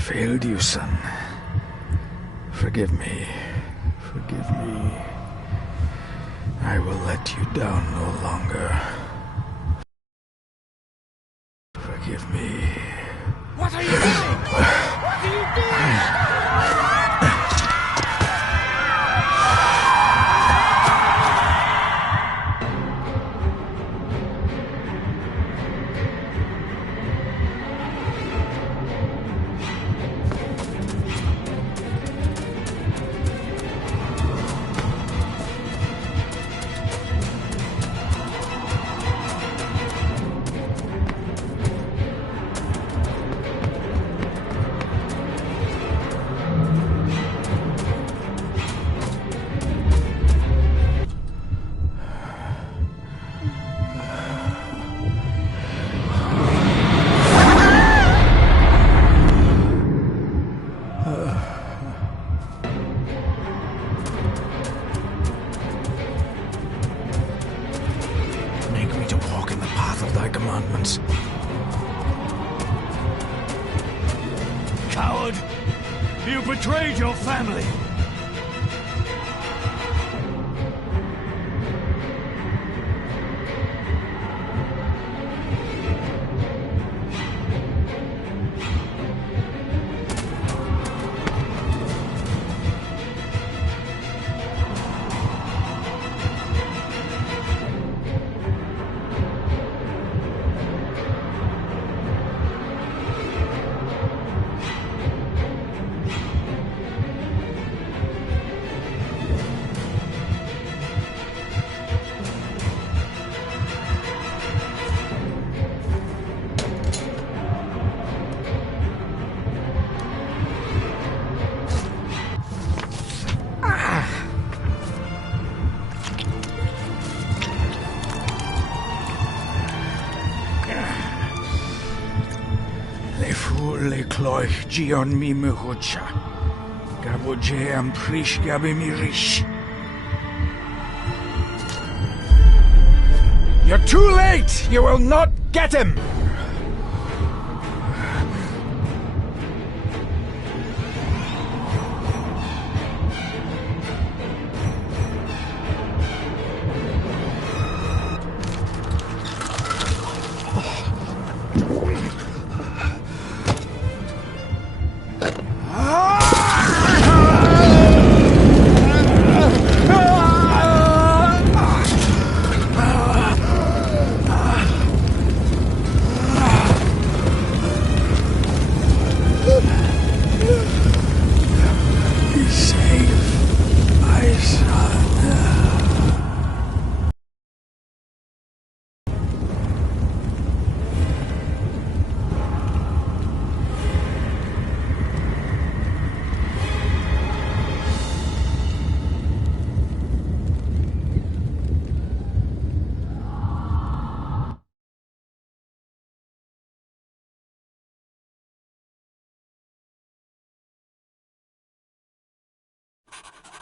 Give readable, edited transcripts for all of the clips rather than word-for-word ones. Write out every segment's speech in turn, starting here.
failed you, son. Forgive me. Forgive me. I will let you down no longer. Forgive me. What are you doing? What are you doing? Coward! You betrayed your family! Le cloich gion mi muhucha. Gaboje am prish gabi mi rish. You're too late! You will not get him!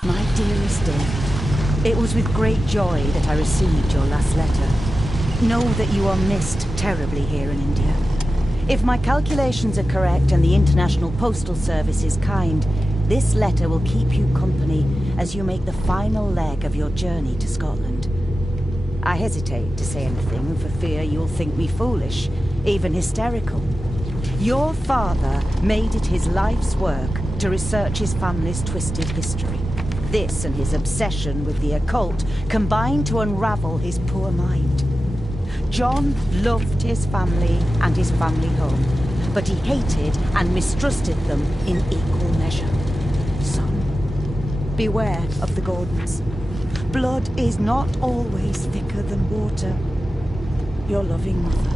My dearest David, it was with great joy that I received your last letter. Know that you are missed terribly here in India. If my calculations are correct and the International Postal Service is kind, this letter will keep you company as you make the final leg of your journey to Scotland. I hesitate to say anything for fear you'll think me foolish, even hysterical. Your father made it his life's work to research his family's twisted history. This and his obsession with the occult combined to unravel his poor mind. John loved his family and his family home, but he hated and mistrusted them in equal measure. Son, beware of the Gordons. Blood is not always thicker than water. Your loving mother.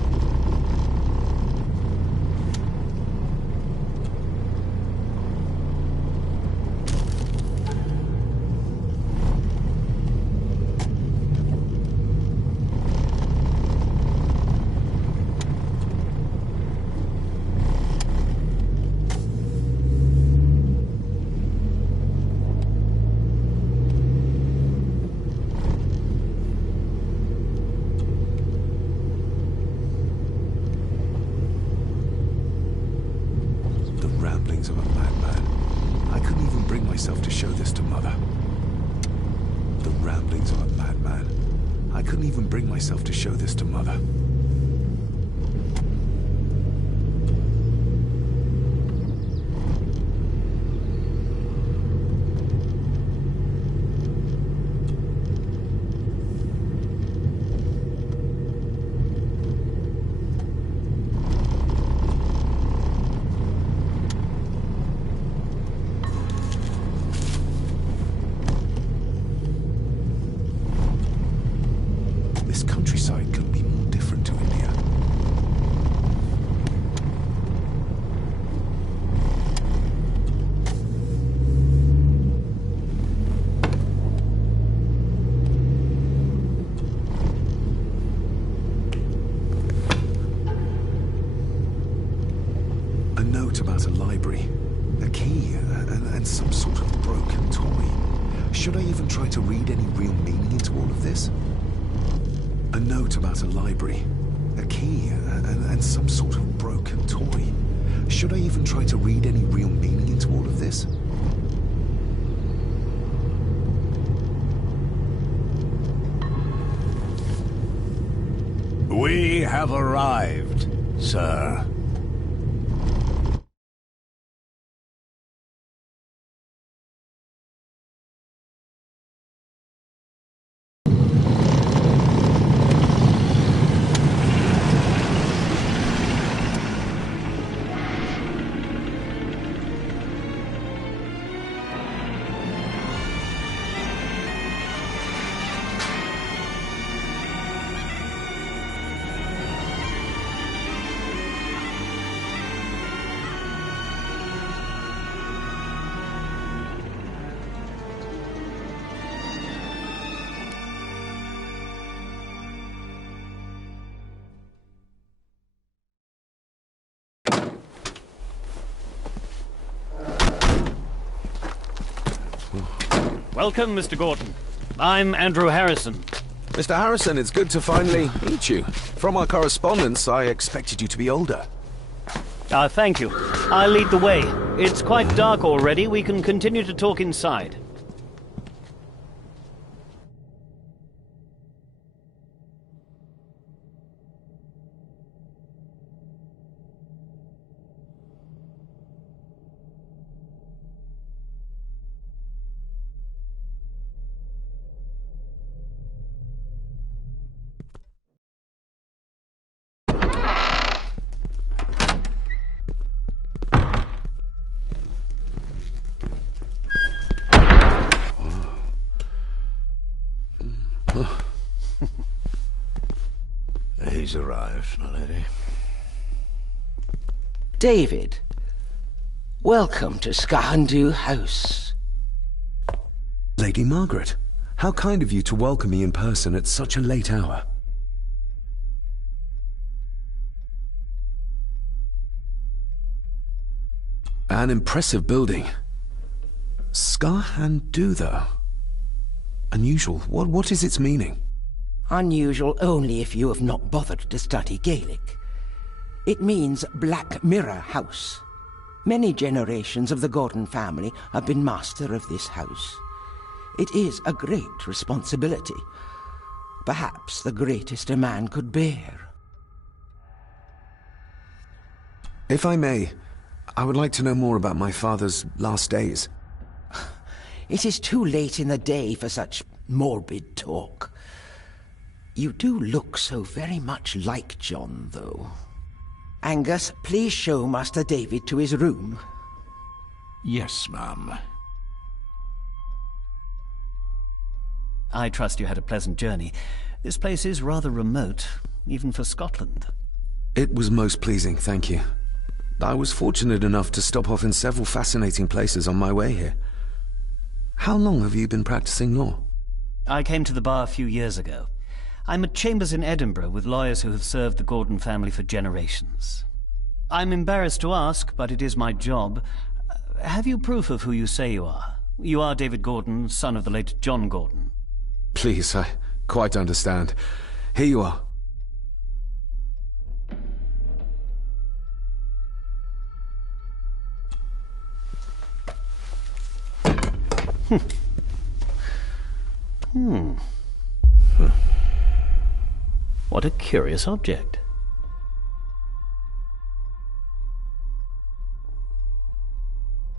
ramblings of a madman. I couldn't even bring myself to show this to Mother. The ramblings of a madman. I couldn't even bring myself to show this to Mother. This countryside couldn't be more different to India. A note about a library, a key, and some sort of broken toy. Should I even try to read any real meaning into all of this? A note about a library, a key, and some sort of broken toy. Should I even try to read any real meaning into all of this? We have arrived, sir. Welcome, Mr. Gordon. I'm Andrew Harrison. Mr. Harrison, it's good to finally meet you. From our correspondence, I expected you to be older. Thank you. I'll lead the way. It's quite dark already. We can continue to talk inside. He's arrived, my lady. David, welcome to Skahandu House. Lady Margaret, how kind of you to welcome me in person at such a late hour. An impressive building. Skahandu, though. Unusual. What is its meaning? Unusual only if you have not bothered to study Gaelic. It means Black Mirror House. Many generations of the Gordon family have been master of this house. It is a great responsibility. Perhaps the greatest a man could bear. If I may, I would like to know more about my father's last days. It is too late in the day for such morbid talk. You do look so very much like John, though. Angus, please show Master David to his room. Yes, ma'am. I trust you had a pleasant journey. This place is rather remote, even for Scotland. It was most pleasing, thank you. I was fortunate enough to stop off in several fascinating places on my way here. How long have you been practicing law? I came to the bar a few years ago. I'm at Chambers in Edinburgh with lawyers who have served the Gordon family for generations. I'm embarrassed to ask, but it is my job. Have you proof of who you say you are? You are David Gordon, son of the late John Gordon. Please, I quite understand. Here you are. What a curious object.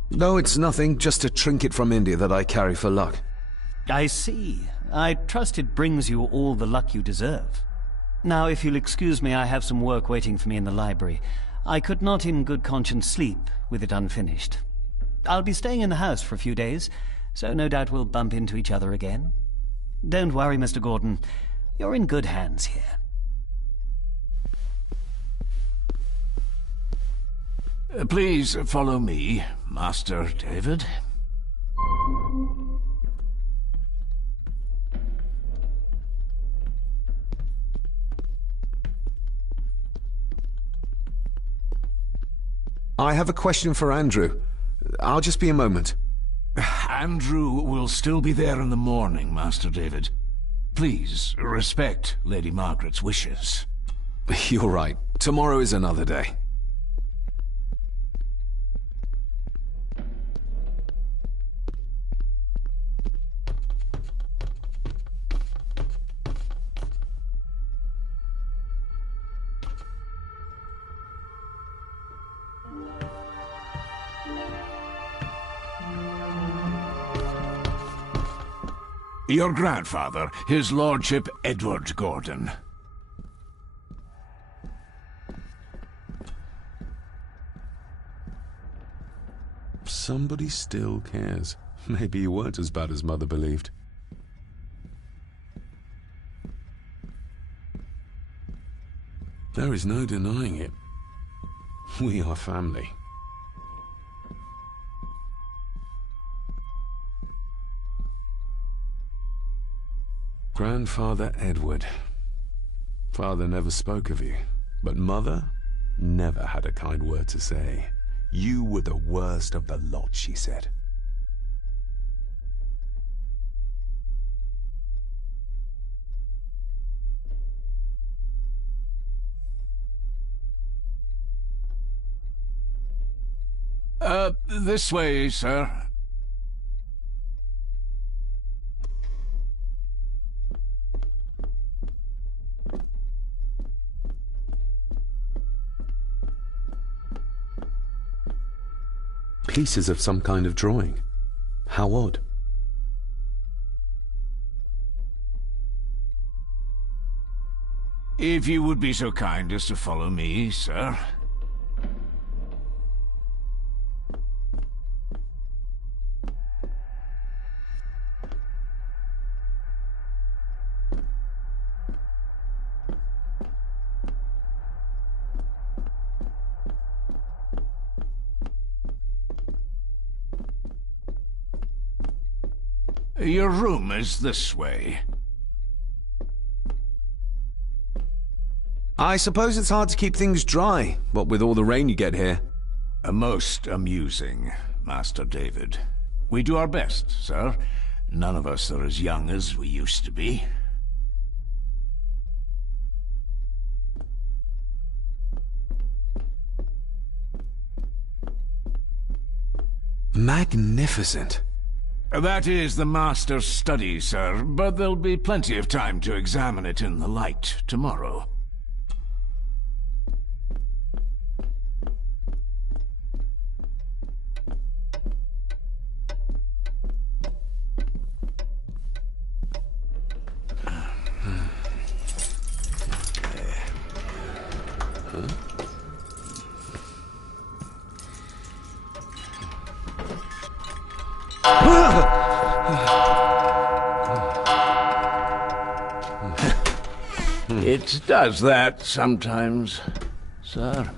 No, it's nothing. Just a trinket from India that I carry for luck. I see. I trust it brings you all the luck you deserve. Now, if you'll excuse me, I have some work waiting for me in the library. I could not in good conscience sleep with it unfinished. I'll be staying in the house for a few days, so no doubt we'll bump into each other again. Don't worry, Mr. Gordon. You're in good hands here. Please follow me, Master David. I have a question for Andrew. I'll just be a moment. Andrew will still be there in the morning, Master David. Please, respect Lady Margaret's wishes. You're right. Tomorrow is another day. Your grandfather, His Lordship Edward Gordon. Somebody still cares. Maybe you weren't as bad as Mother believed. There is no denying it. We are family. Grandfather Edward. Father never spoke of you, but Mother never had a kind word to say. You were the worst of the lot, she said. This way, sir. Pieces of some kind of drawing. How odd. If you would be so kind as to follow me, sir. Your room is this way. I suppose it's hard to keep things dry, what with all the rain you get here. Most amusing, Master David. We do our best, sir. None of us are as young as we used to be. Magnificent. That is the Master's study, sir, but there'll be plenty of time to examine it in the light tomorrow. It does that sometimes, sir.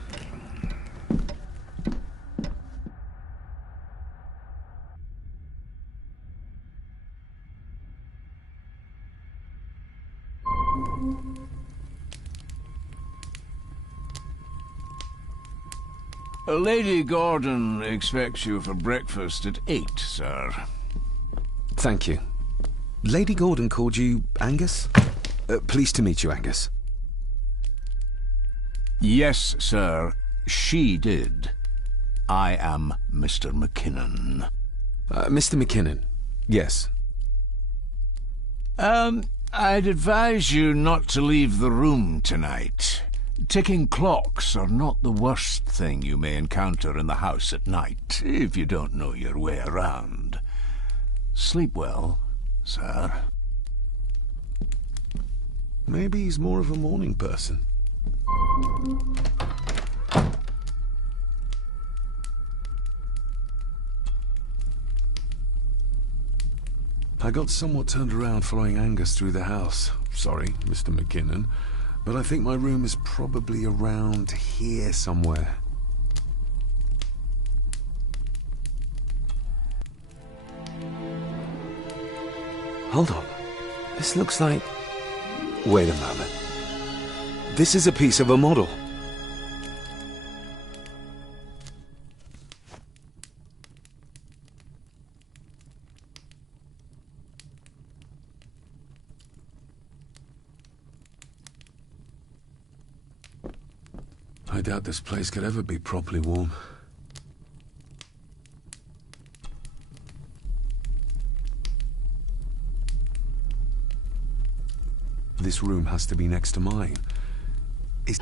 Lady Gordon expects you for breakfast at 8, sir. Thank you. Lady Gordon called you Angus? Pleased to meet you, Angus. Yes, sir. She did. I am Mr. McKinnon. Mr. McKinnon, Yes. I'd advise you not to leave the room tonight. Ticking clocks are not the worst thing you may encounter in the house at night, if you don't know your way around. Sleep well, sir. Maybe he's more of a morning person. I got somewhat turned around following Angus through the house. Sorry, Mr. McKinnon, but I think my room is probably around here somewhere. Hold on. This looks like... Wait a moment. This is a piece of a model. I doubt this place could ever be properly warm. This room has to be next to mine. Is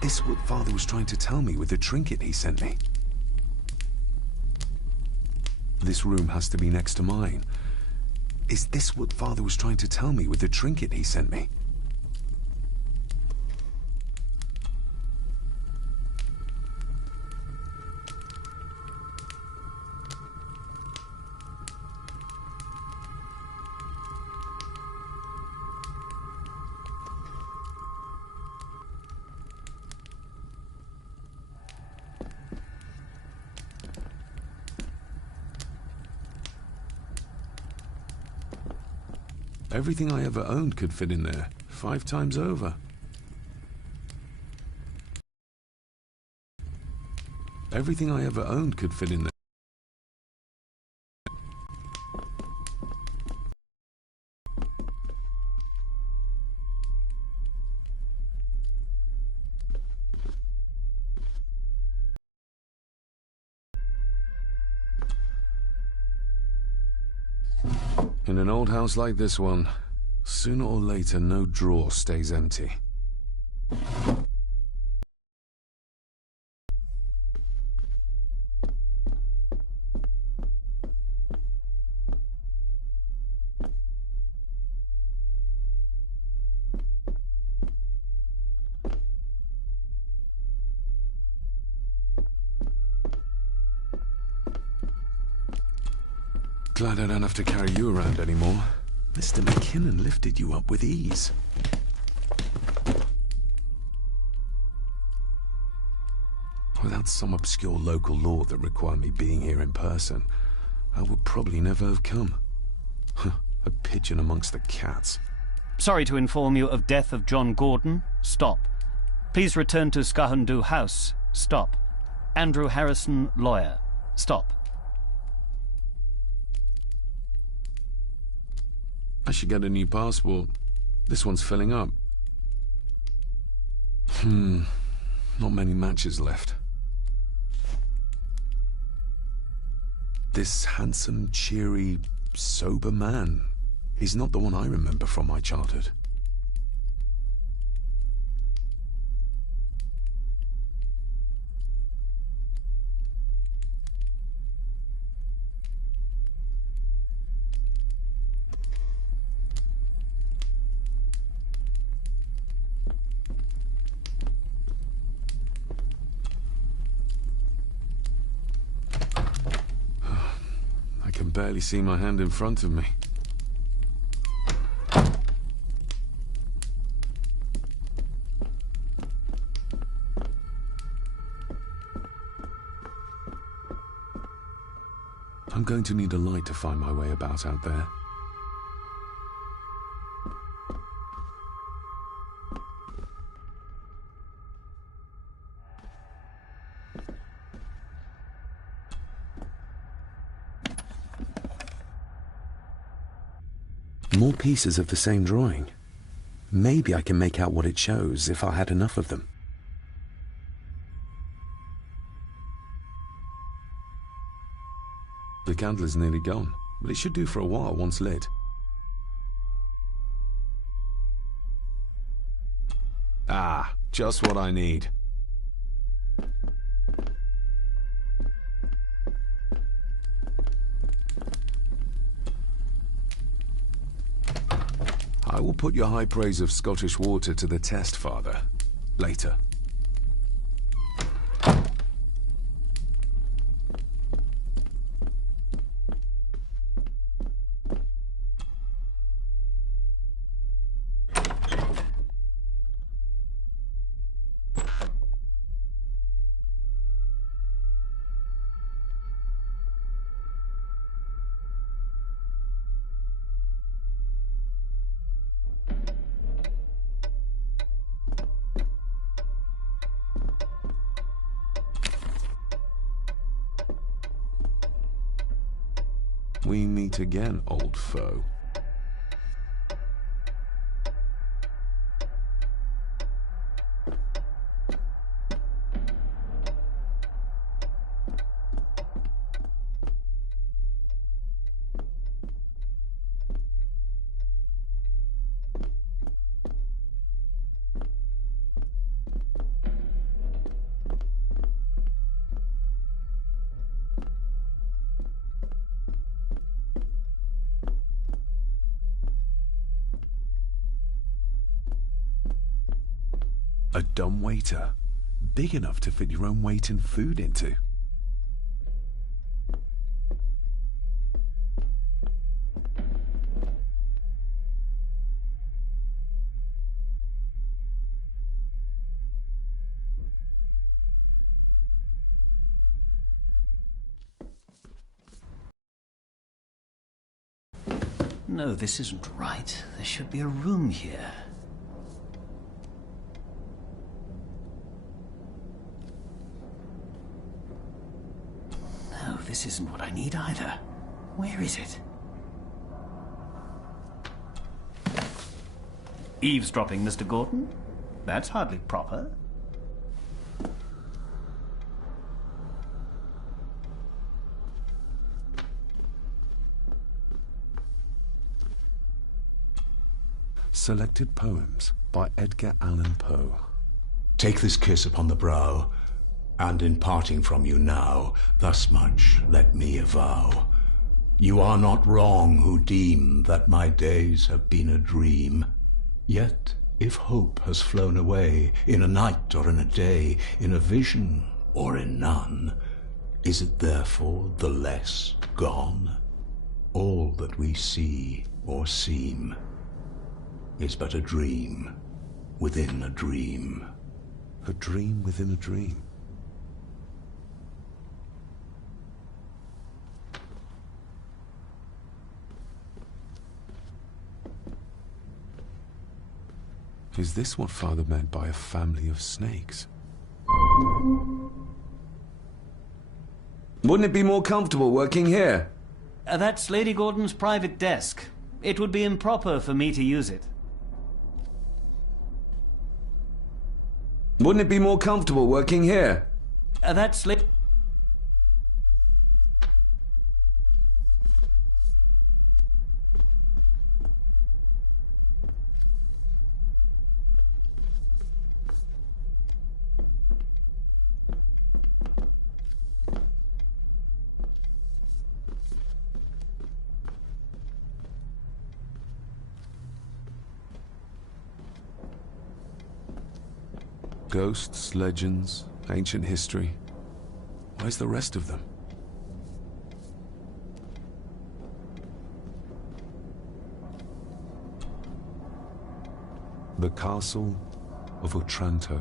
this what Father was trying to tell me with the trinket he sent me? This room has to be next to mine. Is this what Father was trying to tell me with the trinket he sent me? Everything I ever owned could fit in there, 5 times over. Everything I ever owned could fit in there. In an old house like this one, sooner or later no drawer stays empty. Glad I don't have to carry you around anymore. Mr. McKinnon lifted you up with ease. Without some obscure local law that required me being here in person, I would probably never have come. A pigeon amongst the cats. Sorry to inform you of death of John Gordon. Stop. Please return to Skahandu House. Stop. Andrew Harrison, lawyer. Stop. I should get a new passport. This one's filling up. Not many matches left. This handsome, cheery, sober man is not the one I remember from my childhood. I can barely see my hand in front of me. I'm going to need a light to find my way about out there. More pieces of the same drawing. Maybe I can make out what it shows if I had enough of them. The candle is nearly gone, but it should do for a while once lit. Ah, just what I need. I will put your high praise of Scottish water to the test, Father. Later. We meet again, old foe. A dumbwaiter, big enough to fit your own weight and food into. No, this isn't right. There should be a room here. No, this isn't what I need either. Where is it? Eavesdropping, Mr. Gordon? That's hardly proper. Selected Poems by Edgar Allan Poe. Take this kiss upon the brow, and in parting from you now, thus much let me avow. You are not wrong who deem that my days have been a dream. Yet, if hope has flown away, in a night or in a day, in a vision or in none, is it therefore the less gone? All that we see or seem is but a dream within a dream. A dream within a dream. Is this what Father meant by a family of snakes? Wouldn't it be more comfortable working here? That's Lady Gordon's private desk. It would be improper for me to use it. Wouldn't it be more comfortable working here? That's Lady... Ghosts, legends, ancient history. Where's the rest of them? The Castle of Otranto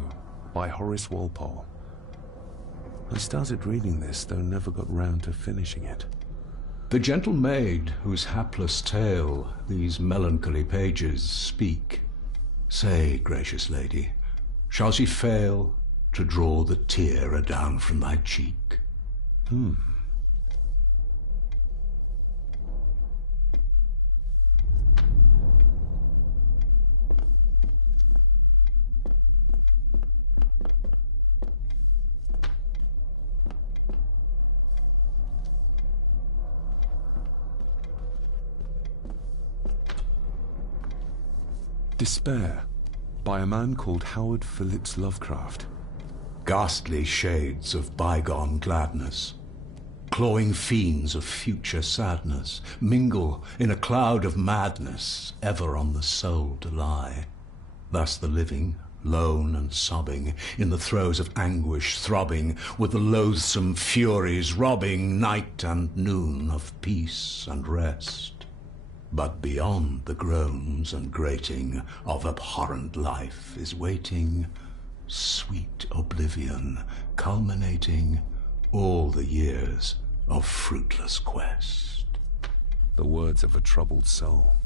by Horace Walpole. I started reading this, though never got round to finishing it. The gentle maid whose hapless tale these melancholy pages speak, say, gracious lady, shall she fail to draw the tear adown from thy cheek? Despair by a man called Howard Phillips Lovecraft. Ghastly shades of bygone gladness, clawing fiends of future sadness, mingle in a cloud of madness, ever on the soul to lie. Thus the living, lone and sobbing, in the throes of anguish throbbing, with the loathsome furies robbing night and noon of peace and rest. But beyond the groans and grating of abhorrent life is waiting sweet oblivion, culminating all the years of fruitless quest. The words of a troubled soul.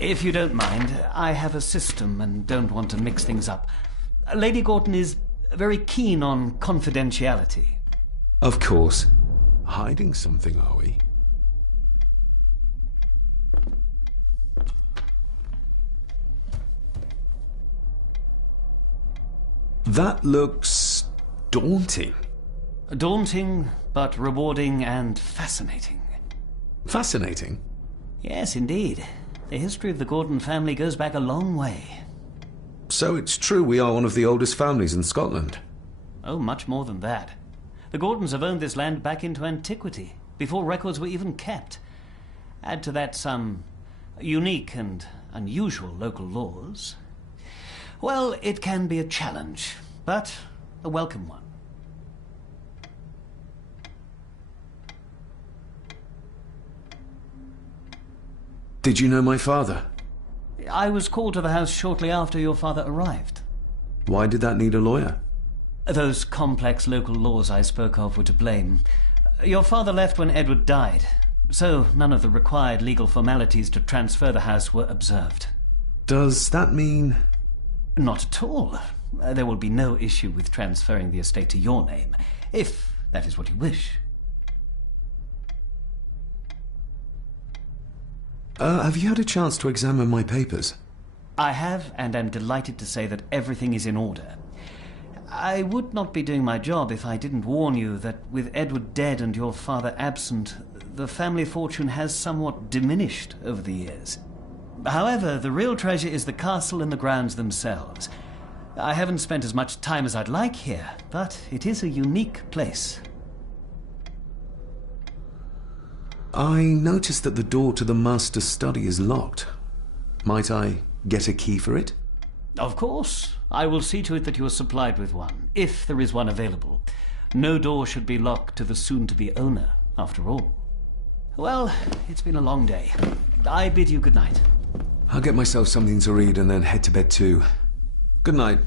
If you don't mind, I have a system and don't want to mix things up. Lady Gordon is very keen on confidentiality. Of course. Hiding something, are we? That looks daunting. Daunting, but rewarding and fascinating. Fascinating? Yes, indeed. The history of the Gordon family goes back a long way. So it's true we are one of the oldest families in Scotland. Oh, much more than that. The Gordons have owned this land back into antiquity, before records were even kept. Add to that some unique and unusual local laws. Well, it can be a challenge, but a welcome one. Did you know my father? I was called to the house shortly after your father arrived. Why did that need a lawyer? Those complex local laws I spoke of were to blame. Your father left when Edward died, so none of the required legal formalities to transfer the house were observed. Does that mean... Not at all. There will be no issue with transferring the estate to your name, if that is what you wish. Have you had a chance to examine my papers? I have, and am delighted to say that everything is in order. I would not be doing my job if I didn't warn you that with Edward dead and your father absent, the family fortune has somewhat diminished over the years. However, the real treasure is the castle and the grounds themselves. I haven't spent as much time as I'd like here, but it is a unique place. I noticed that the door to the master's study is locked. Might I get a key for it? Of course. I will see to it that you are supplied with one, if there is one available. No door should be locked to the soon-to-be owner, after all. Well, it's been a long day. I bid you good night. I'll get myself something to read and then head to bed too. Good night.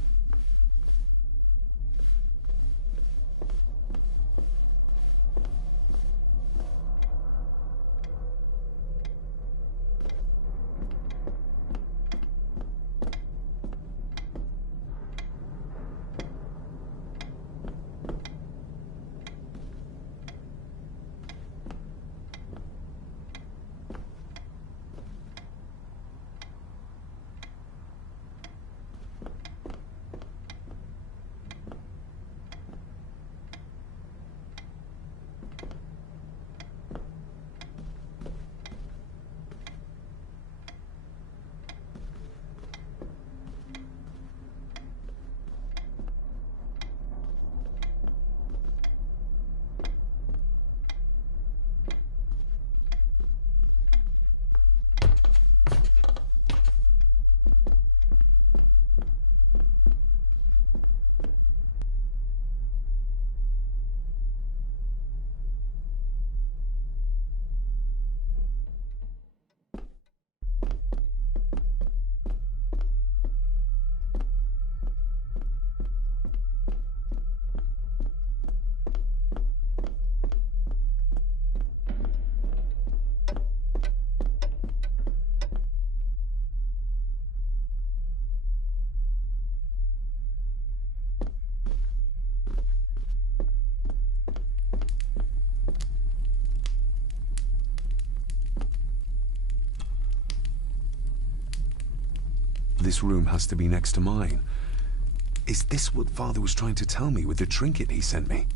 This room has to be next to mine. Is this what Father was trying to tell me with the trinket he sent me?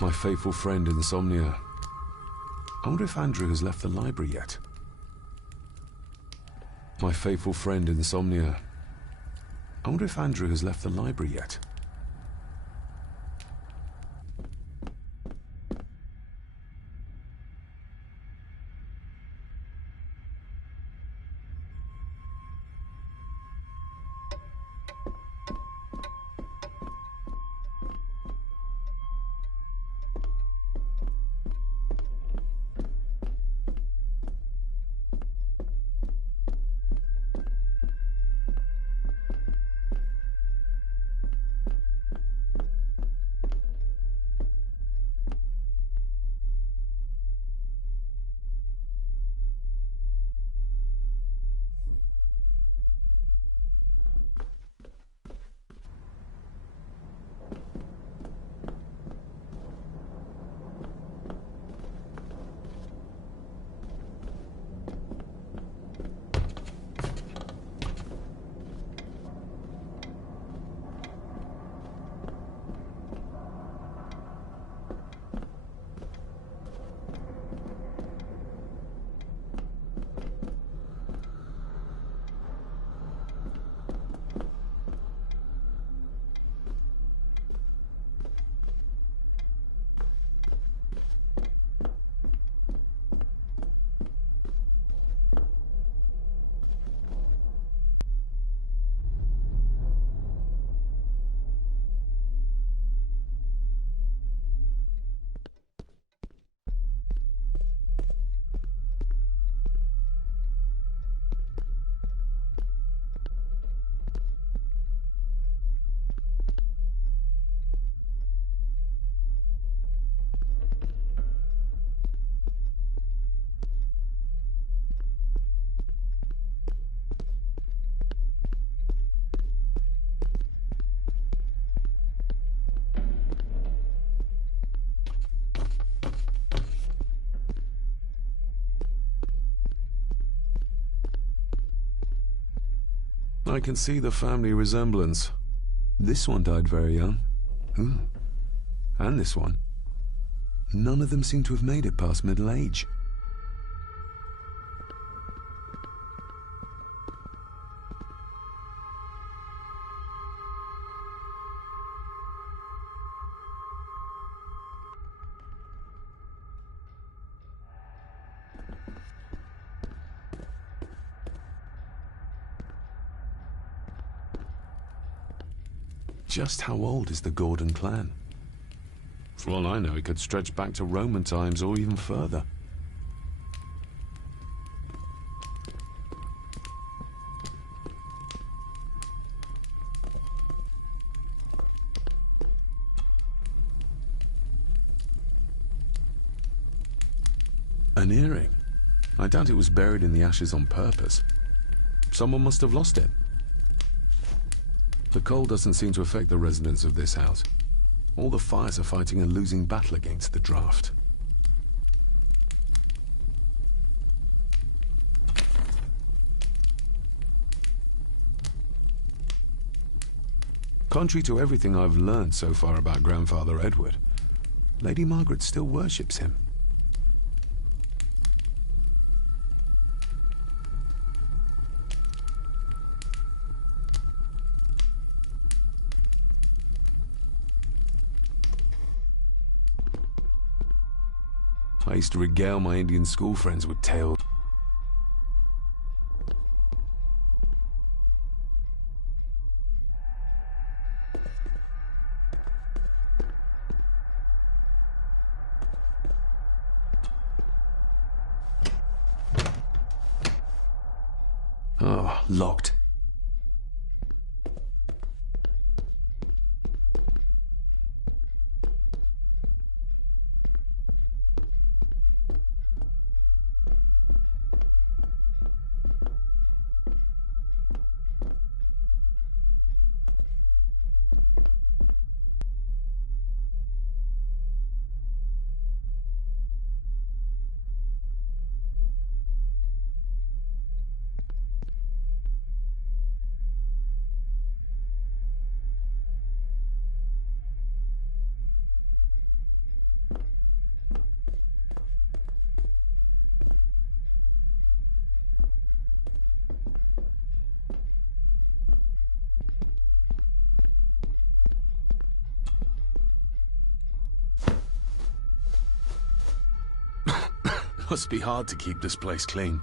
My faithful friend Insomnia. I wonder if Andrew has left the library yet. My faithful friend Insomnia. I wonder if Andrew has left the library yet. I can see the family resemblance. This one died very young. And this one. None of them seem to have made it past middle age. Just how old is the Gordon clan? For all I know, it could stretch back to Roman times or even further. An earring? I doubt it was buried in the ashes on purpose. Someone must have lost it. The cold doesn't seem to affect the residents of this house. All the fires are fighting a losing battle against the draft. Contrary to everything I've learned so far about Grandfather Edward, Lady Margaret still worships him. I used to regale my Indian school friends with tales. Oh, locked. Must be hard to keep this place clean.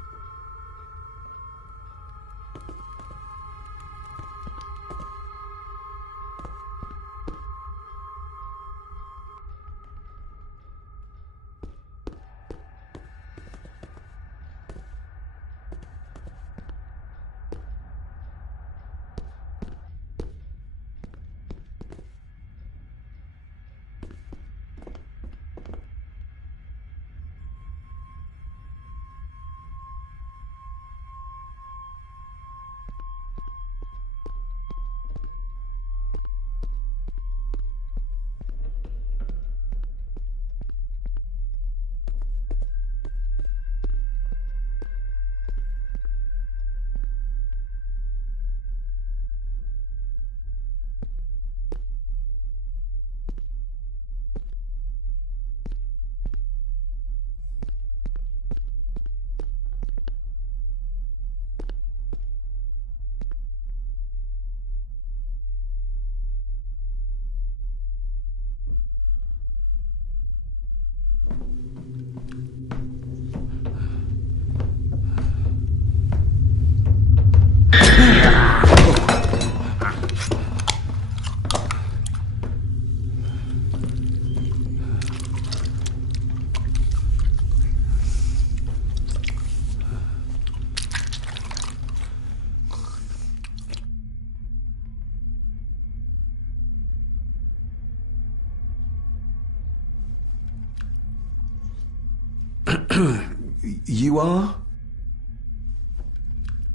You are?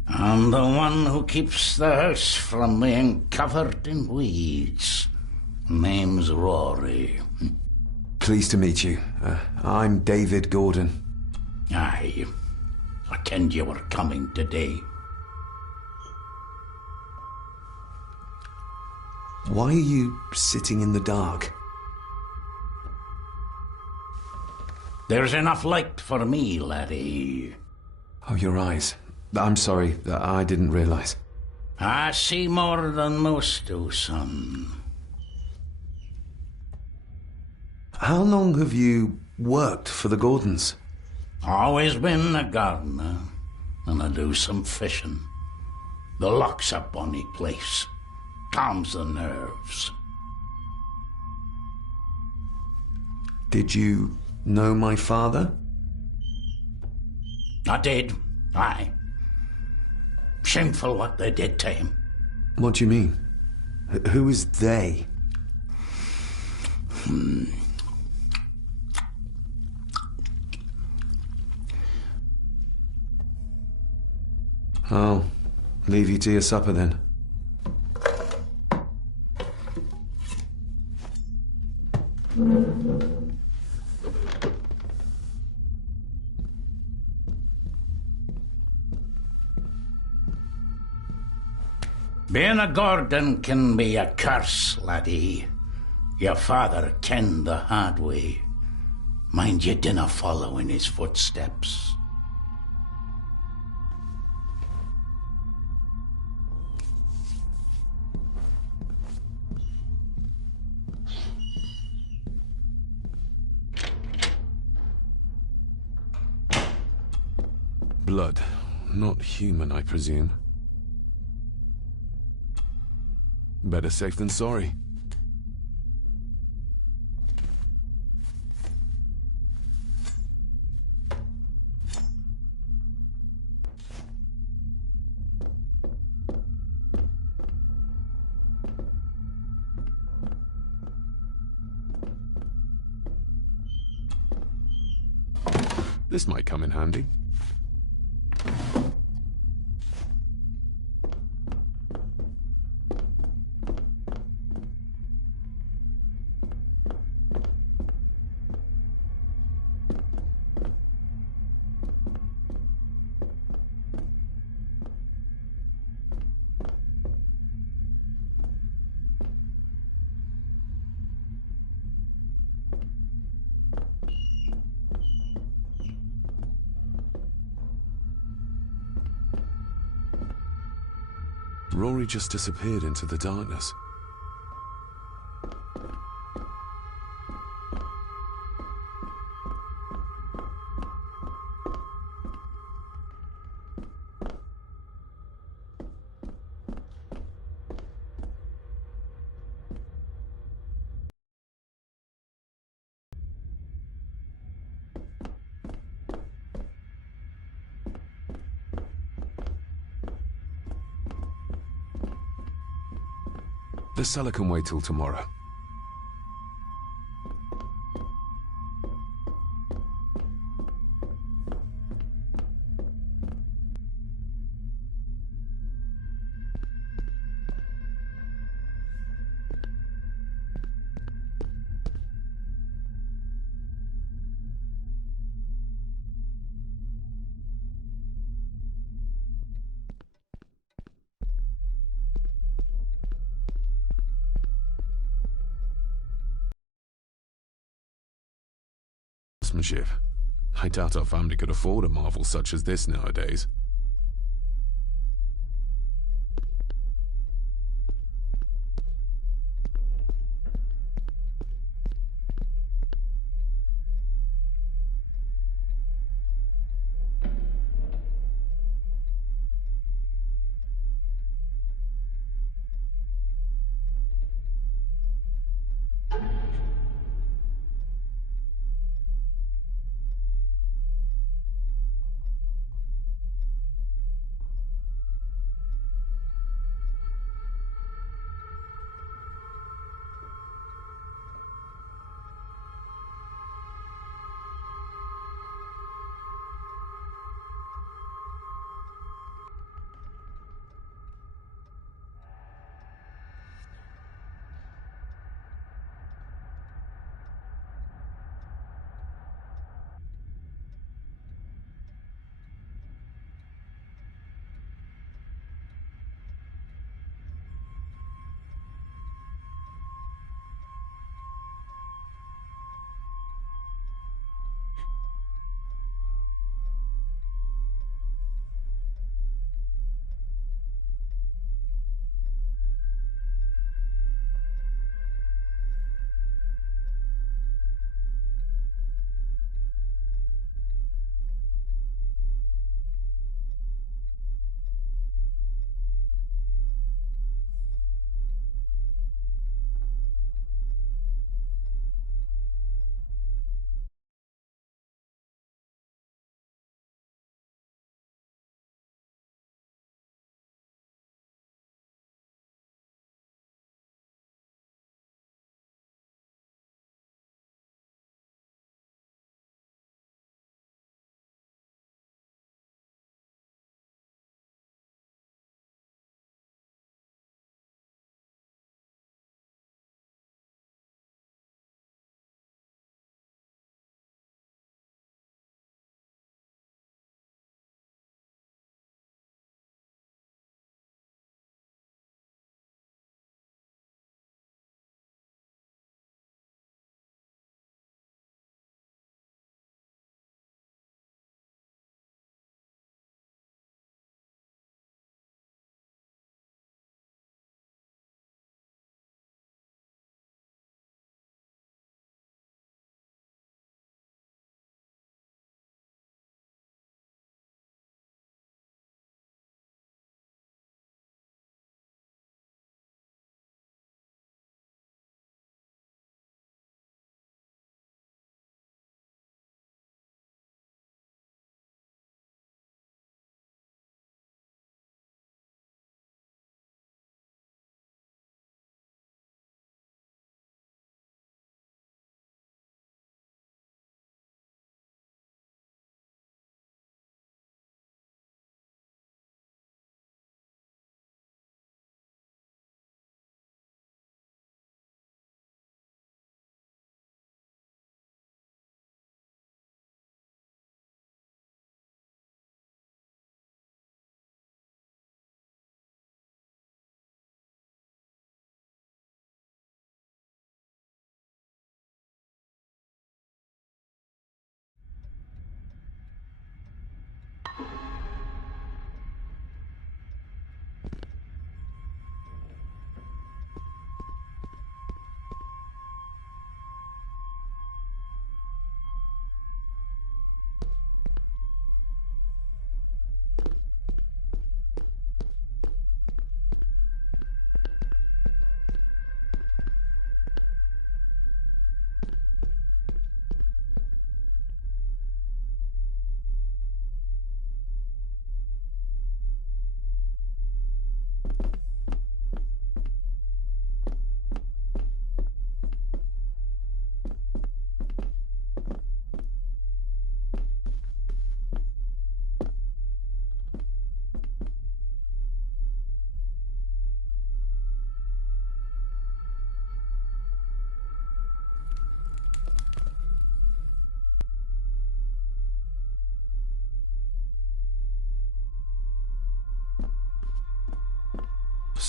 I'm the one who keeps the house from being covered in weeds. Name's Rory. Pleased to meet you. I'm David Gordon. Aye. I kenned you were coming today. Why are you sitting in the dark? There's enough light for me, laddie. Oh, your eyes. I'm sorry, I didn't realize. I see more than most do, son. How long have you worked for the Gordons? Always been a gardener, and I do some fishing. The loch's a bonny place. Calms the nerves. Did you know my father? I did, aye. Shameful what they did to him. What do you mean? Who is they? I'll leave you to your supper then. Being a Gordon can be a curse, laddie. Your father kenned the hard way. Mind you dinna follow in his footsteps. Blood. Not human, I presume. Better safe than sorry. This might come in handy. Rory just disappeared into the darkness. The cellar can wait till tomorrow. I doubt our family could afford a marvel such as this nowadays.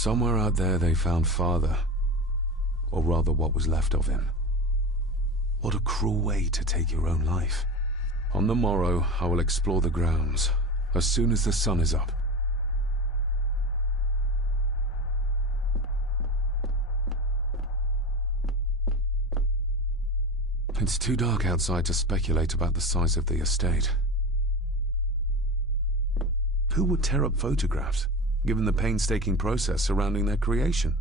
Somewhere out there they found Father. Or rather, what was left of him. What a cruel way to take your own life. On the morrow, I will explore the grounds, as soon as the sun is up. It's too dark outside to speculate about the size of the estate. Who would tear up photographs, given the painstaking process surrounding their creation?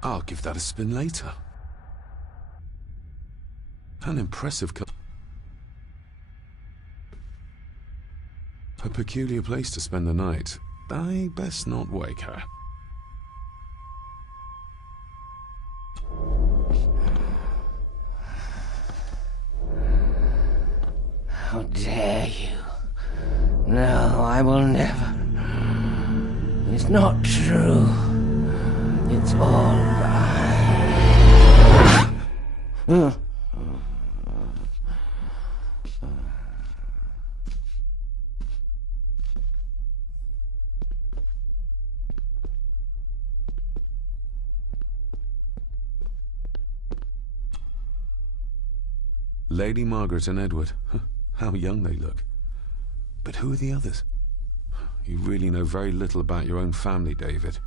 I'll give that a spin later. An impressive a peculiar place to spend the night. I best not wake her. How dare you? No, I will never. It's not true. It's all mine. Lady Margaret and Edward. How young they look. But who are the others? You really know very little about your own family, David.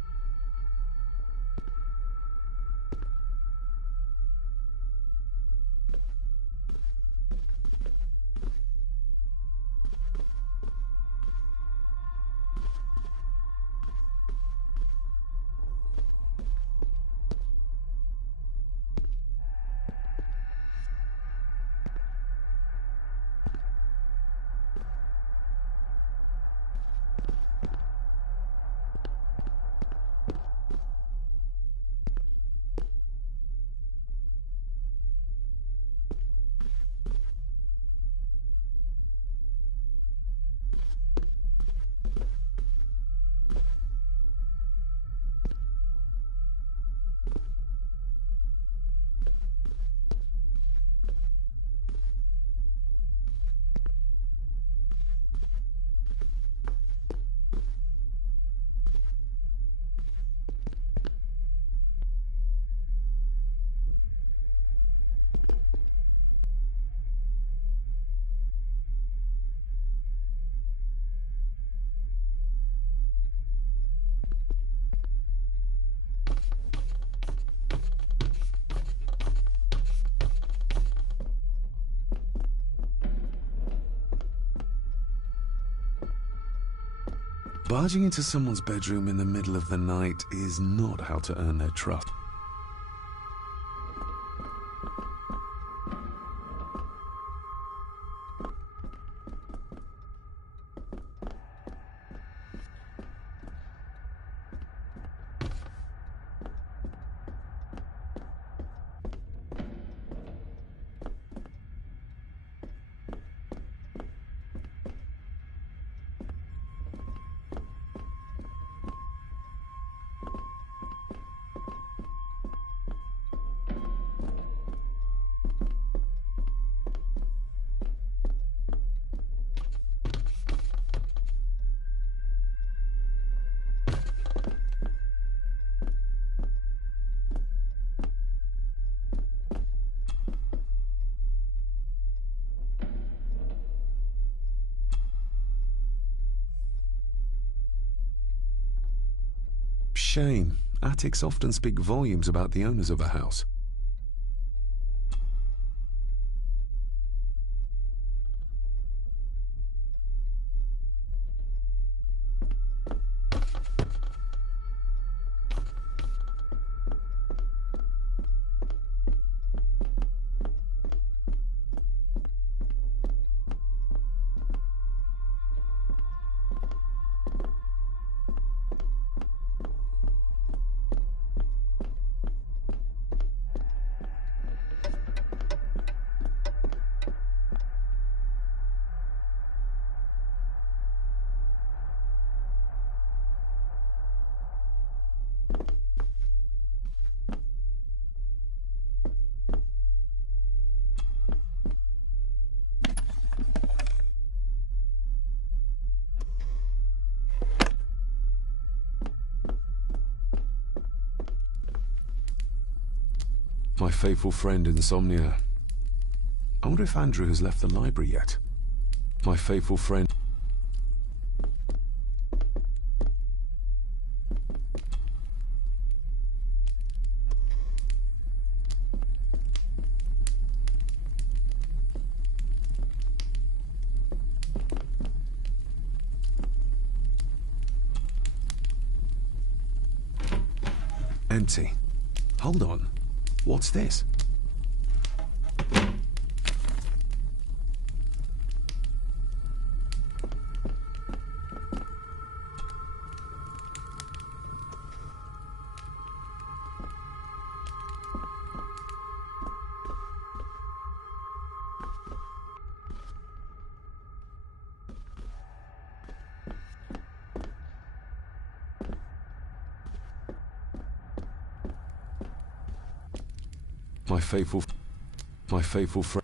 Barging into someone's bedroom in the middle of the night is not how to earn their trust. shame. Attics often speak volumes about the owners of a house. My faithful friend Insomnia. I wonder if Andrew has left the library yet. My faithful friend... Empty. Hold on. What's this? My faithful friend.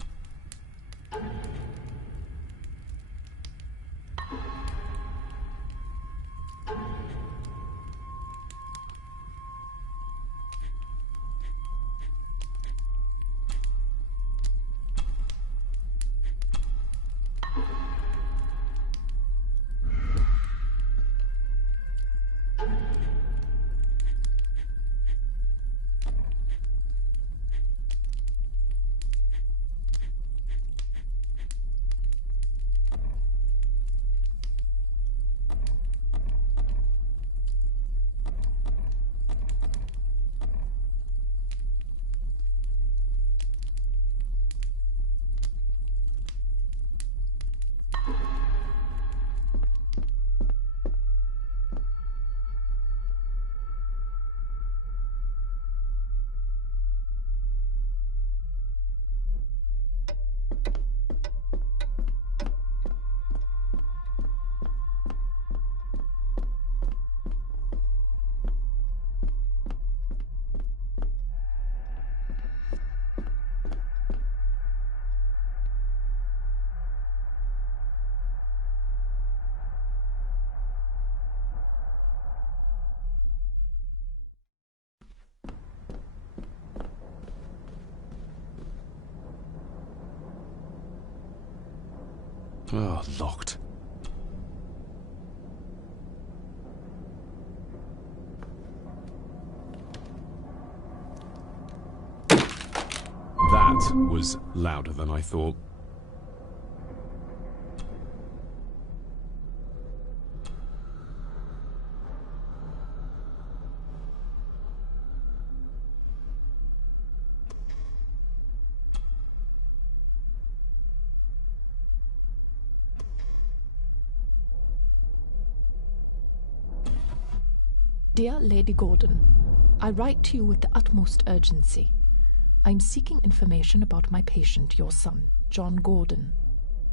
Oh, locked. That was louder than I thought. Dear Lady Gordon, I write to you with the utmost urgency. I'm seeking information about my patient, your son, John Gordon.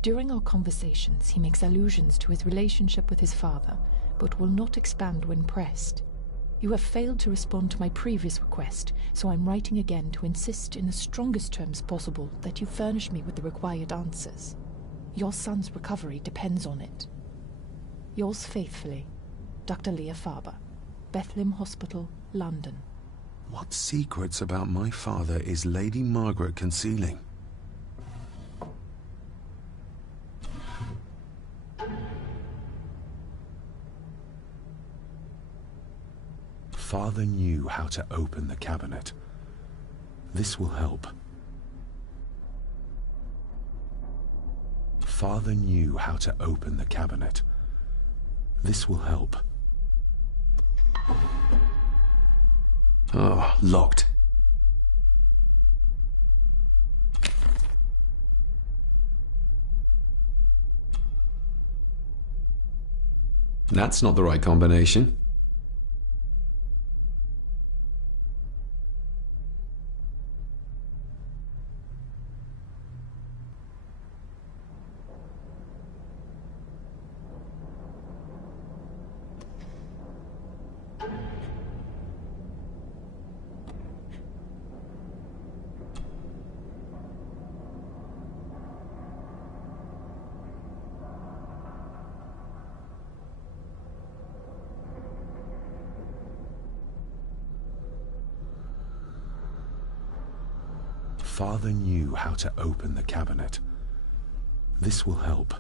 During our conversations, he makes allusions to his relationship with his father, but will not expand when pressed. You have failed to respond to my previous request, so I'm writing again to insist in the strongest terms possible that you furnish me with the required answers. Your son's recovery depends on it. Yours faithfully, Dr. Leah Faber, Bethlehem Hospital, London. What secrets about my father is Lady Margaret concealing? Father knew how to open the cabinet. This will help. Father knew how to open the cabinet. This will help. Oh, locked. That's not the right combination. Father knew how to open the cabinet. This will help.